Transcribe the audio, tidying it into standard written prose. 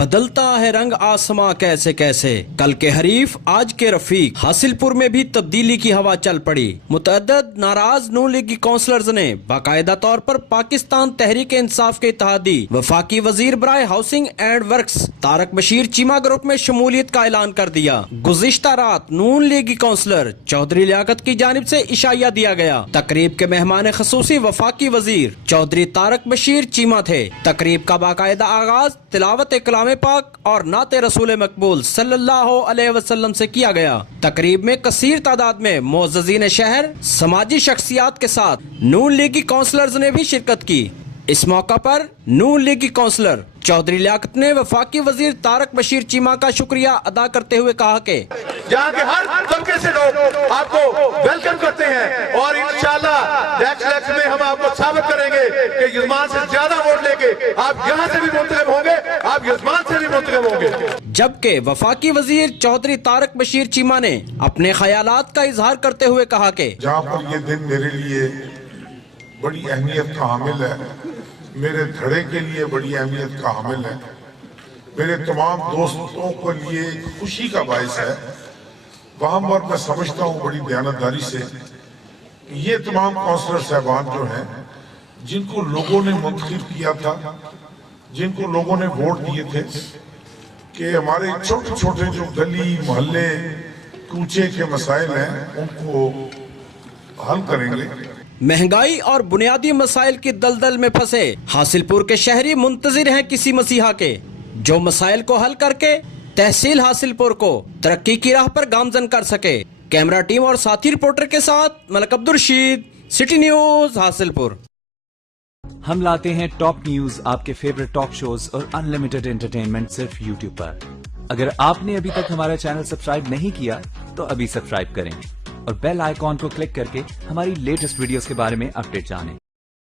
بدلتا ہے رنگ آسماں کیسے کیسے، کل کے حریف آج کے رفیق، حاصل پور میں بھی تبدیلی کی ہوا چل پڑی۔ متعدد ناراض نون لیگی کونسلرز نے باقاعدہ طور پر پاکستان تحریک انصاف کے اتحادی وفاقی وزیر برائے housing and works Tariq Bashir Cheema group میں شمولیت کا اعلان کر دیا۔ گزشتہ رات نون لیگی کونسلر چودھری لیاقت کی جانب سے عشائیہ دیا گیا۔ تقریب کے مہمان خصوصی وفاقی وزیر چودھری طارق بشیر چیمہ تھے۔ تقریب کا باقاعدہ آغاز تلاوت کلام پاک اور نعت رسول مقبول صلی اللہ علیہ وسلم سے کیا گیا۔ تقریب میں کثیر تعداد میں معززین شہر، سماجی شخصیات کے ساتھ نون لیگی کونسلرز نے بھی شرکت کی۔ اس موقع پر نون لیگی کونسلر چودھری لیاقت نے وفاقی وزیر طارق بشیر چیمہ کا شکریہ ادا کرتے ہوئے کہا کہ جہاں کے ہر طبقے سے لوگ آپ کو ویلکم کرتے ہیں اور انشاءاللہ نیکسٹ الیکشن میں ہم آپ کو ثابت کریں گے کہ یزمان سے زیادہ ووٹ لے کے آپ یہاں سے بھی منتخب ہوں گے، آپ یزمان سے بھی منتخب ہوں گے۔ جبکہ وفاقی وزیر چودھری طارق بشیر چیمہ نے اپنے خیالات کا اظہار کرتے ہوئے کہا کہ جہاں پر یہ دن میرے لیے بڑی اہمیت کا حامل ہے، میرے دھڑے کے لیے بڑی اہمیت کا حامل ہے، میرے تمام دوستوں کے لیے خوشی کا باعث ہے، وہاں پر میں سمجھتا ہوں بڑی دیانتداری سے یہ تمام کونسلر صاحبان جو ہیں جن کو لوگوں نے منتخب کیا تھا، جن کو لوگوں نے ووٹ دیے تھے کہ ہمارے چھوٹے چھوٹے جو گلی محلے کوچے کے مسائل ہیں ان کو حل کریں گے۔ مہنگائی اور بنیادی مسائل کی دلدل میں پھنسے حاصل پور کے شہری منتظر ہیں کسی مسیحا کے جو مسائل کو حل کر کے تحصیل حاصل پور کو ترقی کی راہ پر گامزن کر سکے۔ کیمرہ ٹیم اور ساتھی رپورٹر کے ساتھ ملک عبدالرشید، سٹی نیوز حاصل پور۔ ہم لاتے ہیں ٹاپ نیوز، آپ کے فیورٹ ٹاک شوز اور انلمیٹڈ انٹرٹینمنٹ صرف یوٹیوب پر۔ اگر آپ نے ابھی تک ہمارا چینل سبسکرائب نہیں کیا تو ابھی سبسکرائب کریں اور بیل آئیکن کو کلک کر کے ہماری لیٹسٹ ویڈیوز کے بارے میں اپڈیٹ جانیں۔